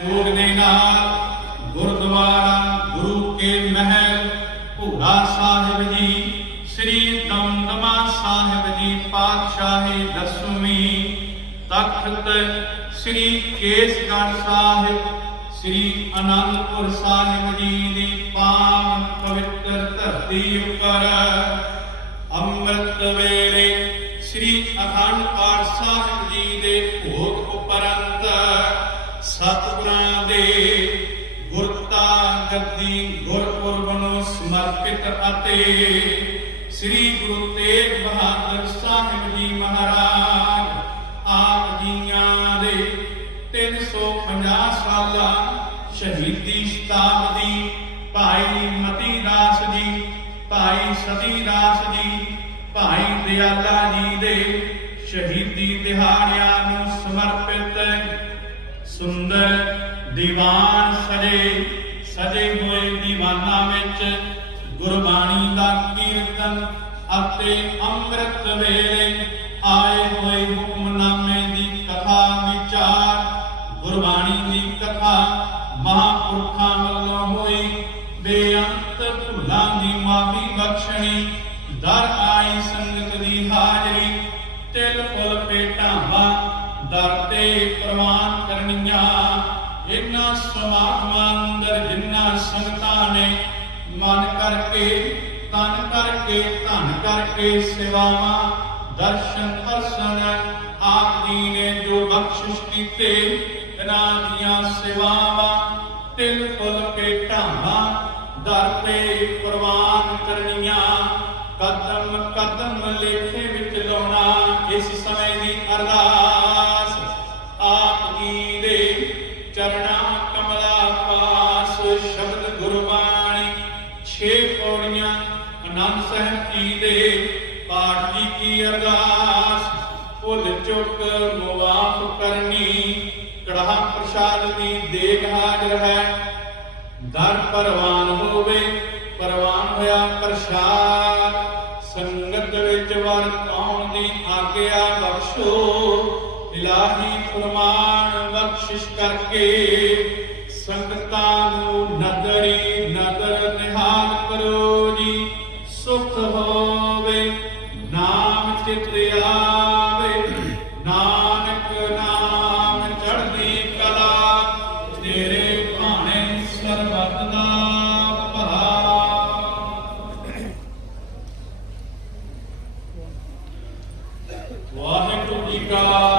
ਭੋਗ ਦੇ ਨਾਲ ਗੁਰਦੁਆਰਾ, ਗੁਰੂ ਕੇ ਮਹਿਲ, ਭੂਰਾ ਸਾਹਿਬ ਜੀ, ਸ੍ਰੀ ਦਮਦਮਾ ਸਾਹਿਬ ਜੀ ਪਾਤਸ਼ਾਹੀ ਦਸਵੀਂ ਤਖਤ ਸ੍ਰੀ ਕੇਸਗੜ੍ਹ ਸਾਹਿਬ, ਸ੍ਰੀ ਅਨੰਦਪੁਰ ਸਾਹਿਬ ਜੀ ਦੀ ਪਾਵਨ ਪਵਿੱਤਰ ਧਰਤੀ ਉੱਪਰ ਅੰਮ੍ਰਿਤ ਵੇਲੇ ਸ੍ਰੀ ਅਖੰਡ ਪਾਠ ਸਾਹਿਬ ਜੀ ਦੇ ਭੋਗ ਉਪਰੰਤ ਸਤਿਗੁਰਾਂ ਦੇ ਗੁਰਤਾ ਗੁਰਪੁਰਬ ਨੂੰ ਸਮਰਪਿਤ ਅਤੇ ਸ੍ਰੀ ਗੁਰੂ ਤੇਗ ਬਹਾਦਰ ਸਾਹਿਬ ਜੀ ਮਹਾਰਾਜ, ਆਪ ਜੀਆਂ ਦੇ 350 ਸਾਲਾ ਸ਼ਹੀਦੀ ਸ਼ਤਾਬਦੀ ਭਾਈ ਮਤੀ ਦਾਸ ਜੀ, ਭਾਈ ਸਤੀ ਦਾਸ ਜੀ, ਭਾਈ ਦਿਆਲਾ ਜੀ ਦੇ ਸ਼ਹੀਦੀ ਦਿਹਾੜਿਆਂ ਨੂੰ ਸਮਰਪਿਤ ਸੁੰਦਰ ਦੀਵਾਨ ਸਜੇ। ਸਜੇ ਹੋਏ ਦੀਵਾਨਾਂ ਵਿੱਚ ਗੁਰਬਾਣੀ ਦਾ ਕੀਰਤਨ ਅਤੇ ਅੰਮ੍ਰਿਤ ਵੇਲੇ ਆਏ ਹੋਏ ਹੁਕਮਨਾਮੇ ਦੀ ਕਥਾ ਵਿਚਾਰ, ਗੁਰਬਾਣੀ ਦੀ ਕਥਾ ਮਹਾਂਪੁਰਖਾਂ ਵੱਲੋਂ ਹੋਈ। ਬੇਅੰਤ ਭੁੱਲਾਂ ਦੀ ਮਾਫੀ ਬਖਸ਼ਣੀ, ਦਰ ਆਈ ਸੰਗਤ ਦੀ ਹਾਜ਼ਰੀ, ਤਿਲ ਫੁੱਲ ਭੇਟਾਵਾਂ ਦਰ ਤੇ ਪ੍ਰਵਾਨ ਕਰਨੀਆਂ। ਇਨ੍ਹਾਂ ਸਮਾਗਮਾਂ ਸੰਗਤਾਂ ਨੇ ਮਨ ਕਰਕੇ, ਤਨ ਕਰਕੇ, ਧਨ ਕਰਕੇ ਸੇਵਾਵਾਂ, ਦਰਸ਼ਨ ਪਰਸਨ ਆਪ ਜੀ ਨੇ ਜੋ ਬਖਸ਼ਿਸ਼ ਕੀਤੇ, ਇਹਨਾਂ ਦੀਆਂ ਸੇਵਾਵਾਂ ਤਿਲ ਫੁੱਲ ਭੇਟਾਵਾਂ ਦਰ ਤੇ ਪ੍ਰਵਾਨ ਕਰਨੀਆਂ, ਕਦਮ ਕਦਮ ਲੇਖੇ ਵਿੱਚ ਲਾਉਣਾ, ਇਸ ਸਮੇਂ ਦੀ ਅਰਦਾਸ ਆਪ ਜੀ ਦੇ ਚਰਣਾ ਕਮਲਾ ਪਾਸ ਸ਼ਬਦ ਗੁਰਬਾਣੀ, ਛੇ ਪੌੜੀਆਂ ਆਨੰਦ ਸਾਹਿਬ ਜੀ ਦੇ ਪਾਠ ਜੀ ਕੀ ਅਰਦਾਸ? ਭੁੱਲ ਚੁੱਕ ਮੁਆਫ ਕਰਨੀ, ਕੜਾਹ ਪ੍ਰਸ਼ਾਦ ਦੀ ਦੇਗ ਹਾਜ਼ਰ ਹੈ। ਦਰ ਪਰਵਾਨ ਹੋਵੇ, ਪਰਵਾਨ ਹੋਇਆ ਪ੍ਰਸ਼ਾਦ। ਸੰਗਤ ਵਿੱਚ ਵਰ ਪਾਉਣ ਦੀ ਆਗਿਆ ਬਖਸ਼ੋ। ਇਲਾਹੀ ਫਰਮਾਨ ਬਖਸ਼ਿਸ਼ ਕਰਕੇ ਸੰਗਤਾਂ ਨੂੰ ਨਦਰੀ ਨਦਰ ਨਿਹਾਲ ਕਰੋ ਜੀ। ਸੁਖ ਹੋਵੇ, ਨਾਮ ਚਿਤ ਆਵੇ ਨਾਨਕ ਨਾਮ ਚੜ੍ਹਦੀ ਕਲਾ, ਤੇਰੇ ਭਾਣੇ ਸਰਬਤ ਦਾ ਭਲਾ ਵਾਹਿਗੁਰੂ ਜੀ ਕਾ